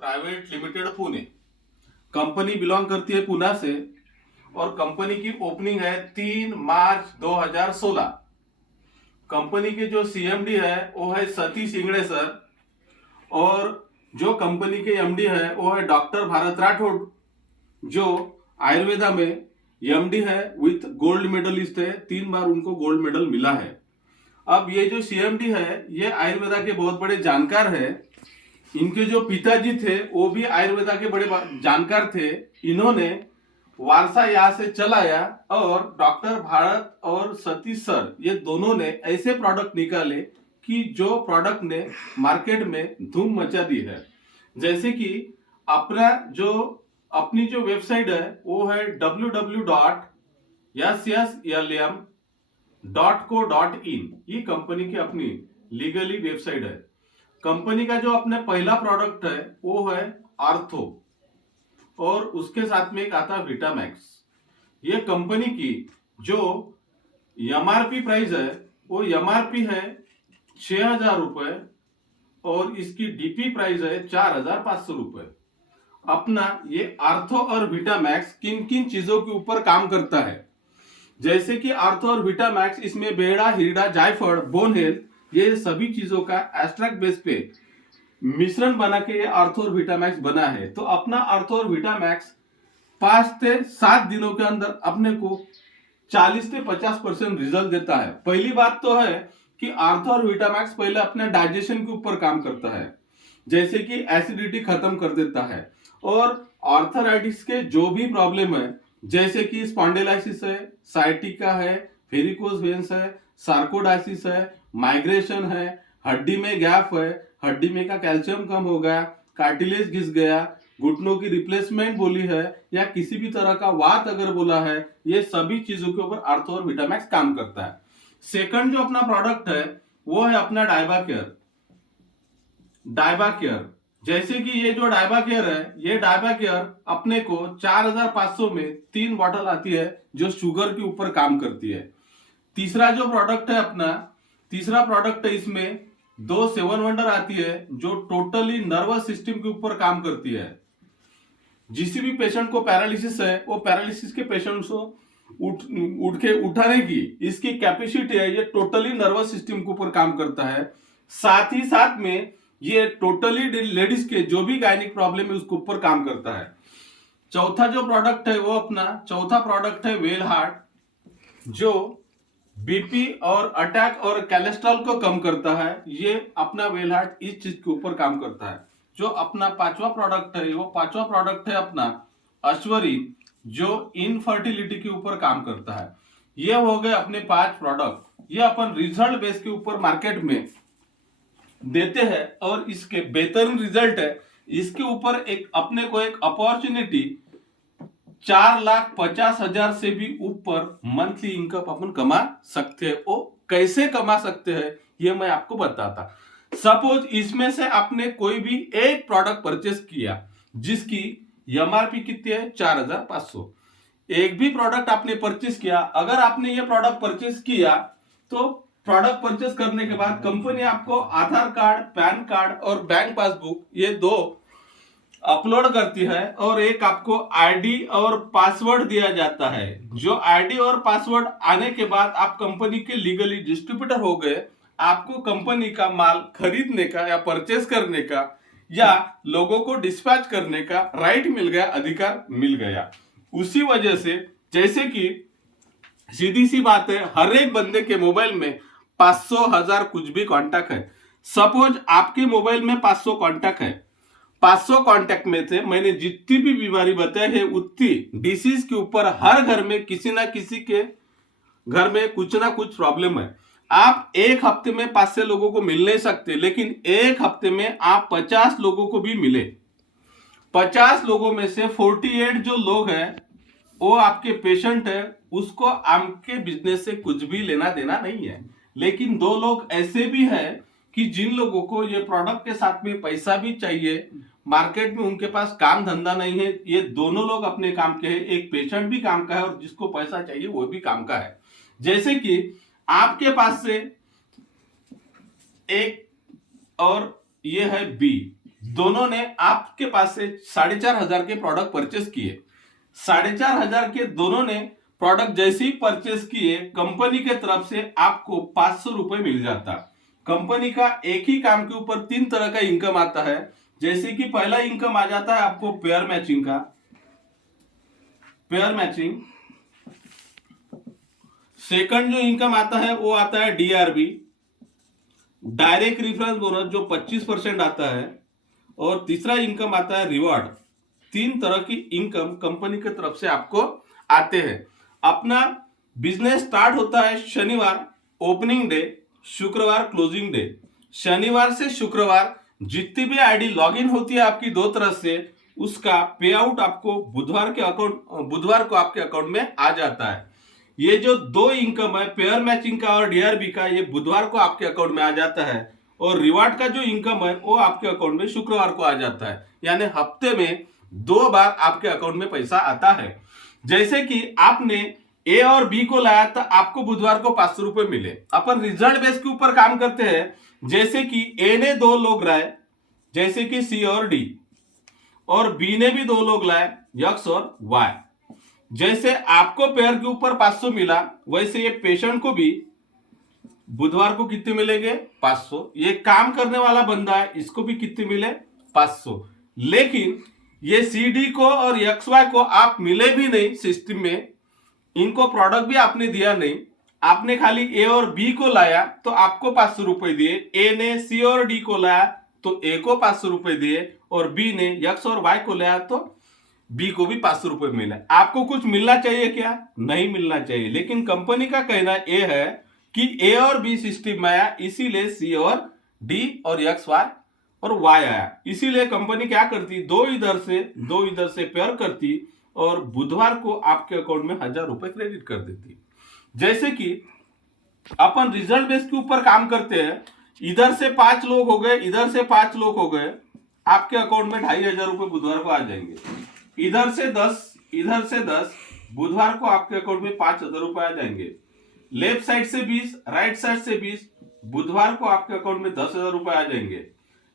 Private limited Pune. Company belong करती है पुणे से और कंपनी की ओपनिंग है 3 मार्च 2016। कंपनी के जो सीएमडी है वो है सतीश इंगड़े सर और जो कंपनी के एमडी है वो है डॉक्टर भारत राठौड़, जो आयुर्वेदा में एमडी है विथ गोल्ड मेडलिस्ट है। 3 बार उनको गोल्ड मेडल मिला है। अब ये जो सीएमडी है ये आयुर्वेदा के बहुत बड़े जानकार है। इनके जो पिताजी थे वो भी आयुर्वेदा के बड़े जानकार थे। इन्होंने वारसा यहाँ से चलाया और डॉक्टर भारत और सतीश सर ये दोनों ने ऐसे प्रोडक्ट निकाले कि जो प्रोडक्ट ने मार्केट में धूम मचा दी है। जैसे कि अपनी जो वेबसाइट है वो है www.sslm.co.in। ये कंपनी की अपनी लीगली वेबसाइट है। कंपनी का जो अपने पहला प्रोडक्ट है वो है आर्थो और उसके साथ में एक आता है विटामैक्स। ये कंपनी की जो एमआरपी प्राइस है वो एमआरपी है 6,000 रुपए और इसकी डीपी प्राइस है 4,500 रुपए। अपना ये आर्थो और विटामैक्स किन किन चीजों के ऊपर काम करता है, जैसे कि आर्थो और विटामैक्स इसमें बेड़ा हिरडा जायफल बोन हेल्थ ये सभी चीजों का एस्ट्रैक्ट बेस पे मिश्रण बना के ये आर्थो और विटामैक्स बना है। तो अपना आर्थो और विटामैक्स 5 से 7 दिनों के अंदर अपने को 40 से 50% रिजल्ट देता है। पहली बात तो है कि आर्थो और विटामैक्स पहले अपने डाइजेशन के ऊपर काम करता है, जैसे कि एसिडिटी खत्म कर देता है और आर्थराइटिस के जो भी प्रॉब्लम है जैसे कि स्पॉन्डिलाइसिस है, साइटिका है, वेरिकोज वेन्स है, सार्कोडाइसिस है, माइग्रेशन है, हड्डी में गैप है, हड्डी में का कैल्शियम कम हो गया, कार्टिलेज घिस गया, घुटनों की रिप्लेसमेंट बोली है या किसी भी तरह का वात अगर बोला है, ये सभी चीजों के ऊपर आर्थो और विटामैक्स काम करता है। सेकंड जो अपना प्रोडक्ट है वो है अपना डायबा केयर। जैसे कि ये जो डायबा केयर है ये डायबा केयर अपने को 4,500 में 3 बॉटल आती है जो शुगर के ऊपर काम करती है। तीसरा जो प्रोडक्ट है अपना तीसरा प्रोडक्ट है इसमें 2 7 वंडर आती है जो टोटली नर्वस सिस्टम के ऊपर काम करती है। जिस भी पेशेंट को पैरालिसिस है वो पैरालिसिस के पेशेंट को उठ के उठाने की इसकी कैपेसिटी है, ये टोटली नर्वस सिस्टम के ऊपर काम करता है। साथ ही साथ में ये टोटली लेडीज के जो भी गायनिक प्रॉब्लम है उसके ऊपर काम करता है। चौथा जो प्रोडक्ट है वो अपना चौथा प्रोडक्ट है वेल हार्ट, जो बीपी और अटैक और कोलेस्ट्रॉल को कम करता है। ये अपना वेल हार्ट इस चीज के ऊपर काम करता है। जो अपना पांचवा प्रोडक्ट है वो पांचवा प्रोडक्ट है अपना अश्वरीन, जो इनफर्टिलिटी के ऊपर काम करता है। ये हो गए अपने 5 प्रोडक्ट। ये अपन रिजल्ट बेस के ऊपर मार्केट में देते हैं और इसके बेहतरीन रिजल्ट है। इसके ऊपर एक अपने को एक अपॉर्चुनिटी 4,50,000 से भी ऊपर मंथली इनकम अपन कमा सकते हैं। वो कैसे कमा सकते हैं ये मैं आपको बताता। सपोज इसमें से आपने कोई भी एक प्रोडक्ट परचेस किया जिसकी एमआरपी कितनी है 4,500। एक भी प्रोडक्ट आपने परचेस किया, अगर आपने ये प्रोडक्ट परचेस किया तो प्रोडक्ट परचेस करने के बाद कंपनी आपको आधार कार्ड, पैन कार्ड और बैंक पासबुक ये 2 अपलोड करती है और एक आपको आईडी और पासवर्ड दिया जाता है। जो आईडी और पासवर्ड आने के बाद आप कंपनी के लीगली डिस्ट्रीब्यूटर हो गए। आपको कंपनी का माल खरीदने का या परचेस करने का या लोगों को डिस्पैच करने का राइट मिल गया, अधिकार मिल गया। उसी वजह से जैसे कि सीधी सी बात है, हर एक बंदे के मोबाइल में 500 1000 कुछ भी कॉन्टैक्ट है। सपोज आपके मोबाइल में 500 कॉन्टैक्ट है। 500 कॉन्टैक्ट में से मैंने जितनी भी बीमारी बताई है उतनी डिसीज के ऊपर हर घर में किसी ना किसी के घर में कुछ ना कुछ प्रॉब्लम है। आप एक हफ्ते में 5 से लोगों को मिल नहीं सकते, लेकिन एक हफ्ते में आप 50 लोगों को भी मिले। 50 लोगों में से 48 जो लोग हैं वो आपके पेशेंट है, उसको आपके बिजनेस से कुछ भी लेना देना नहीं है। लेकिन 2 लोग ऐसे भी हैं कि जिन लोगों को ये प्रोडक्ट के साथ में पैसा भी चाहिए, मार्केट में उनके पास काम धंधा नहीं है। ये दोनों लोग अपने काम के हैं। एक पेशेंट भी काम का है और जिसको पैसा चाहिए वो भी काम का है। जैसे कि आपके पास से एक और ये है बी, दोनों ने आपके पास से 4,500 के प्रोडक्ट परचेस किए। 4,500 के दोनों ने प्रोडक्ट जैसे ही परचेस किए, कंपनी के तरफ से आपको 500 रुपए मिल जाता। कंपनी का एक ही काम के ऊपर 3 तरह का इनकम आता है। जैसे कि पहला इनकम आ जाता है आपको पेयर मैचिंग का, पेयर मैचिंग। सेकंड जो इनकम आता है वो आता है डीआरबी, डायरेक्ट रेफरेंस बोनस, जो 25% आता है। और तीसरा इनकम आता है रिवॉर्ड। 3 तरह की इनकम कंपनी की तरफ से आपको आते हैं। अपना बिजनेस स्टार्ट होता है शनिवार ओपनिंग डे, शुक्रवार क्लोजिंग डे। शनिवार से शुक्रवार जितनी भी आईडी लॉगिन होती है आपकी 2 तरह से, उसका पे आउट आपको बुधवार को आपके अकाउंट में आ जाता है। ये जो 2 इनकम है, पेयर मैचिंग का और डीआरबी का, ये बुधवार को आपके अकाउंट में आ जाता है। और रिवार्ड का जो इनकम है वो आपके अकाउंट में शुक्रवार को आ जाता है। यानी हफ्ते में 2 बार आपके अकाउंट में पैसा आता है। जैसे कि आपने ए और बी को लाया तो आपको बुधवार को 500 रुपए मिले। अपन रिजल्ट बेस के ऊपर काम करते हैं। जैसे कि ए ने 2 लोग लाए, जैसे कि सी और डी, और बी ने भी 2 लोग लाए, एक्स और वाई। जैसे आपको पेयर के ऊपर 500 मिला, वैसे ये पेशेंट को भी बुधवार को कितने मिलेंगे? 500। ये काम करने वाला बंदा है, इसको भी कितने मिले? 500। लेकिन ये सी डी को और एक्स वाई को आप मिले भी नहीं सिस्टम में, इनको प्रोडक्ट भी आपने दिया नहीं, आपने खाली ए और बी को लाया तो आपको 500 रुपए दिए। ए ने सी और डी को लाया तो ए को 500 रुपए दिए, और बी ने एक्स और वाई को लाया तो बी को भी 500 रुपए मिला। आपको कुछ मिलना चाहिए क्या? नहीं मिलना चाहिए। लेकिन कंपनी का कहना यह है कि ए और बी सिस्टम में आया, इसीलिए सी और डी और एक्स वाई और वाई आया। इसीलिए कंपनी क्या करती, 2 इधर से पेयर करती और बुधवार को आपके अकाउंट में 1,000 रुपए क्रेडिट कर देती। जैसे कि अपन रिजल्ट बेस के ऊपर काम करते हैं। इधर से 5 लोग हो गए, इधर से 5 लोग हो गए, आपके अकाउंट में 2,500 रुपए बुधवार को आ जाएंगे। इधर से 10 बुधवार को आपके अकाउंट में 5,000 रुपए आ जाएंगे। लेफ्ट साइड से 20, राइट साइड से 20, बुधवार को आपके अकाउंट में 10,000 रुपए आ जाएंगे।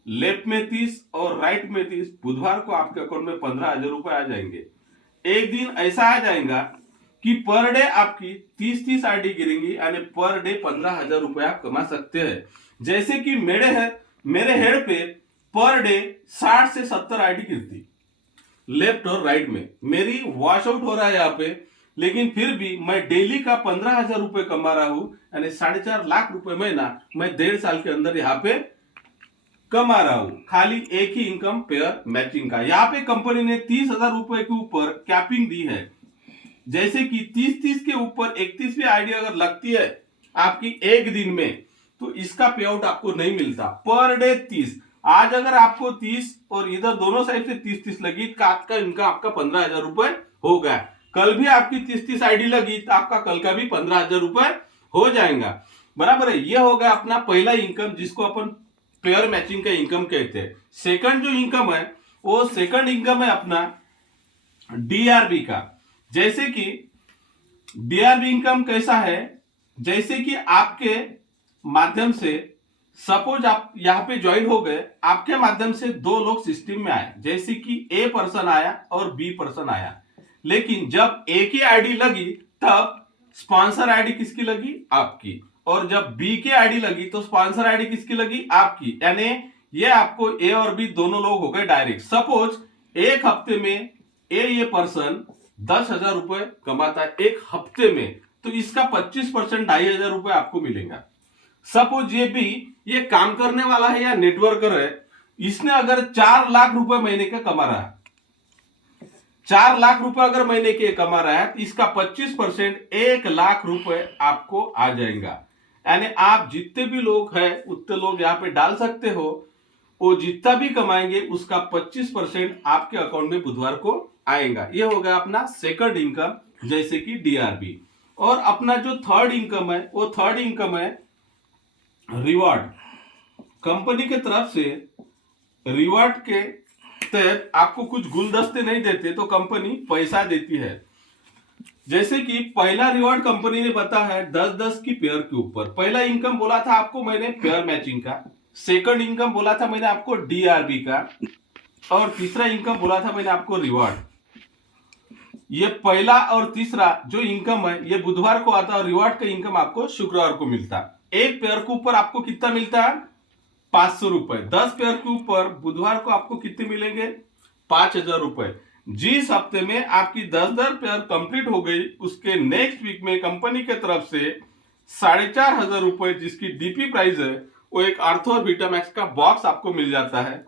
लेफ्ट में 30 और राइट में 30, बुधवार को आपके अकाउंट में 15,000 रुपए आ जाएंगे। एक दिन ऐसा आ जाएगा कि पर डे आपकी 30 आईडी गिरेंगी, यानी पर डे 15,000 रुपए आप कमा सकते हैं। जैसे कि मेरे हेड पे पर डे 60 से 70 आईडी गिरती, लेफ्ट और राइट में। मेरी वॉश आउट हो रहा है यहाँ पे, लेकिन फिर भी मैं डेली का 15,000 रुपए कमा रहा हूं, यानी 4.5 लाख रुपए महीना मैं 1.5 साल के अंदर यहाँ पे कमा रहा हूं, खाली एक ही इनकम पेयर मैचिंग का। यहाँ पे कंपनी ने 30,000 रुपए के ऊपर कैपिंग दी है। जैसे कि 30 के ऊपर 31वीं आईडी अगर लगती है आपकी एक दिन में, तो इसका पे आउट आपको नहीं मिलता। Per day 30। आज अगर आपको 30 और इधर दोनों साइड से 30 लगी तो आपका इनकम आपका 15,000 रुपए हो गया। कल भी आपकी 30 आईडी लगी तो आपका कल का भी 15,000 रुपए हो जाएगा। बराबर है। ये हो गया अपना पहला इनकम, जिसको अपन पेयर मैचिंग का इनकम कहते हैं। सेकंड जो इनकम है वो सेकंड इनकम है अपना डीआरबी का। जैसे कि डीआरबी इनकम कैसा है, जैसे कि आपके माध्यम से सपोज आप यहां पे ज्वाइन हो गए, आपके माध्यम से 2 लोग सिस्टम में आए, जैसे कि ए पर्सन आया और बी पर्सन आया। लेकिन जब ए की आईडी लगी तब स्पॉन्सर आईडी किसकी लगी? आपकी। और जब बी की आईडी लगी तो स्पॉन्सर आईडी किसकी लगी? आपकी। यानी ये आपको ए और बी दोनों लोग हो गए डायरेक्ट। सपोज एक हफ्ते में ये पर्सन 10,000 रुपए कमाता है एक हफ्ते में, तो इसका 25% 2,500 रुपए आपको मिलेगा। सपोज ये काम करने वाला है या नेटवर्कर है, इसने अगर 4 लाख रुपए महीने का कमा रहा है, 4 लाख रुपए अगर महीने के कमा रहा है, तो इसका 25% 1 लाख रुपए आपको आ जाएगा। यानी आप जितने भी लोग हैं उतने लोग यहाँ पे डाल सकते हो, वो जितना भी कमाएंगे उसका 25% आपके अकाउंट में बुधवार को आएगा। ये हो गया अपना सेकंड इनकम, जैसे कि डीआरबी। और अपना जो थर्ड इनकम है वो थर्ड इनकम है रिवॉर्ड। कंपनी के तरफ से रिवॉर्ड के तहत आपको कुछ गुलदस्ते नहीं देते तो कंपनी पैसा देती है। जैसे कि पहला रिवॉर्ड कंपनी ने बताया है 10-10 की पेयर के ऊपर। पहला इनकम बोला था आपको मैंने पेयर मैचिंग का, सेकंड इनकम बोला था मैंने आपको डीआरबी का, और तीसरा इनकम बोला था मैंने आपको रिवॉर्ड। ये पहला और तीसरा जो इनकम है ये बुधवार को आता है, और रिवॉर्ड का इनकम आपको शुक्रवार को मिलता है। एक पेयर के ऊपर आपको कितना मिलता है? 500 रुपए। 10 पेयर के ऊपर बुधवार को आपको कितने मिलेंगे? 5000 रुपए। जिस हफ्ते में आपकी 10,000 पेयर कंप्लीट हो गई, उसके नेक्स्ट वीक में कंपनी के तरफ से 4,500 रुपए जिसकी डीपी प्राइस है, वो एक आर्थो और विटामैक्स का बॉक्स आपको मिल जाता है।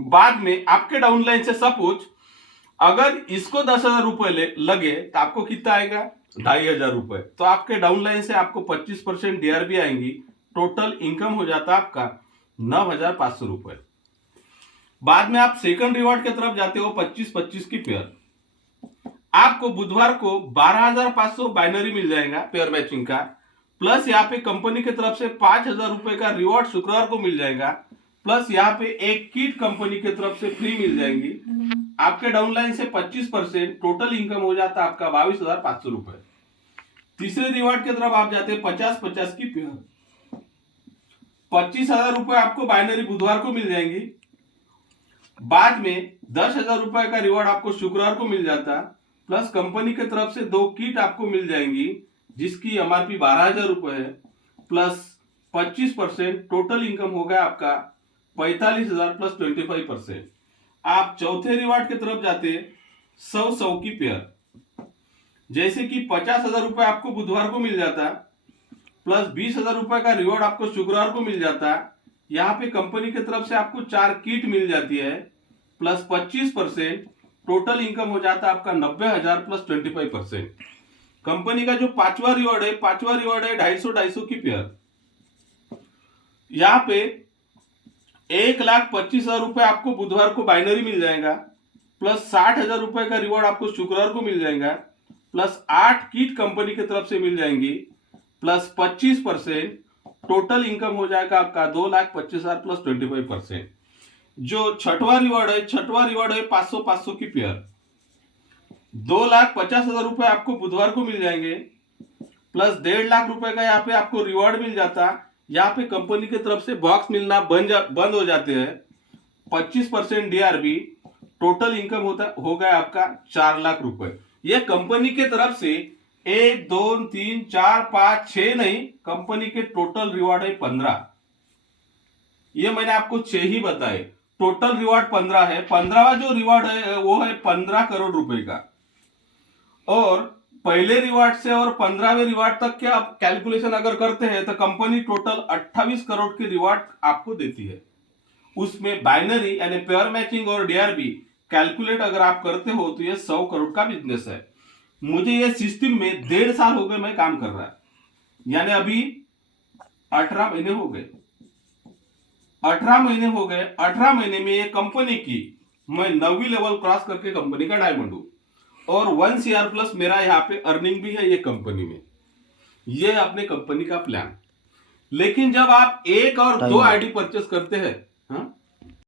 बाद में आपके डाउनलाइन से सपोज अगर इसको 10,000 रुपए लगे तो आपको कितना आएगा? 2,500 रुपए। तो आपके डाउनलाइन से आपको 25% डीआरबी आएंगी। टोटल इनकम हो जाता है आपका 9,500 रुपए। बाद में आप सेकंड रिवॉर्ड की तरफ जाते हो, 25-25 की पेयर। आपको बुधवार को 12,500 बाइनरी मिल जाएगा पेयर मैचिंग का, प्लस यहाँ पे कंपनी की तरफ से 5,000 रुपए का रिवॉर्ड शुक्रवार को मिल जाएगा, प्लस यहाँ पे एक किट कंपनी की तरफ से फ्री मिल जाएंगी। आपके डाउनलाइन से 25%, टोटल इनकम हो जाता है आपका 22,500 रुपए। तीसरे रिवॉर्ड की तरफ आप जाते हैं 50-50 की पेयर। 25,000 रुपए आपको बाइनरी बुधवार को मिल जाएंगी। बाद में 10,000 रुपए का रिवॉर्ड आपको शुक्रवार को मिल जाता, प्लस कंपनी की तरफ से 2 किट आपको मिल जाएंगी जिसकी एमआरपी 12,000 रुपए है, प्लस 25%, टोटल इनकम हो गया आपका 45,000 प्लस 25%। आप चौथे रिवॉर्ड की तरफ जाते 100 की पेयर। जैसे कि 50,000 रुपए आपको बुधवार को मिल जाता, प्लस 20,000 रुपए का रिवॉर्ड आपको शुक्रवार को मिल जाता। यहाँ पे कंपनी की तरफ से आपको 4 किट मिल जाती है, प्लस 25%, टोटल इनकम हो जाता आपका 90,000 प्लस 25%। कंपनी का जो पांचवा रिवॉर्ड है 250 की पेयर। यहाँ पे 1,25,000 रुपए आपको बुधवार को बाइनरी मिल जाएगा, प्लस 60,000 रुपए का रिवॉर्ड आपको शुक्रवार को मिल जाएगा, प्लस 8 किट कंपनी की तरफ से मिल जाएंगी, प्लस 25%, टोटल इनकम हो जाएगा आपका 2,25,000 प्लस 25%। जो छठवां रिवॉर्ड है 500 की पेयर। 2,50,000 रुपए आपको बुधवार को मिल जाएंगे, प्लस 1.5 लाख रुपए का यहाँ पे आपको रिवॉर्ड मिल जाता। यहाँ पे कंपनी की तरफ से बॉक्स मिलना बंद हो जाते हैं। 25% डीआरबी, टोटल इनकम हो गया आपका 4 लाख रुपए। ये कंपनी के तरफ से 1 2 3 4 5 6 नहीं, कंपनी के टोटल रिवॉर्ड है 15। ये मैंने आपको 6 ही बताए, टोटल रिवॉर्ड 15 है। 15वां जो रिवॉर्ड है वो है 15 करोड़ रुपए का। और पहले रिवार्ड से और 15वें रिवार्ड तक के आप कैलकुलेशन अगर करते हैं तो कंपनी टोटल 28 करोड़ की रिवार्ड आपको देती है। उसमें बाइनरी यानी पेयर मैचिंग और डीआरबी कैलकुलेट अगर आप करते हो तो ये 100 करोड़ का बिजनेस है। मुझे ये सिस्टम में 1.5 साल हो गए मैं काम कर रहा है, यानी अभी 18 महीने हो गए। 18 महीने हो गए। 18 महीने में ये कंपनी की मैं 9वीं लेवल क्रॉस करके कंपनी का डायमंड हूं, और 1 CR प्लस मेरा यहाँ पे अर्निंग भी है ये कंपनी में। ये अपने कंपनी का प्लान। लेकिन जब आप 1 और 2 आईडी परचेस करते हैं, हाँ,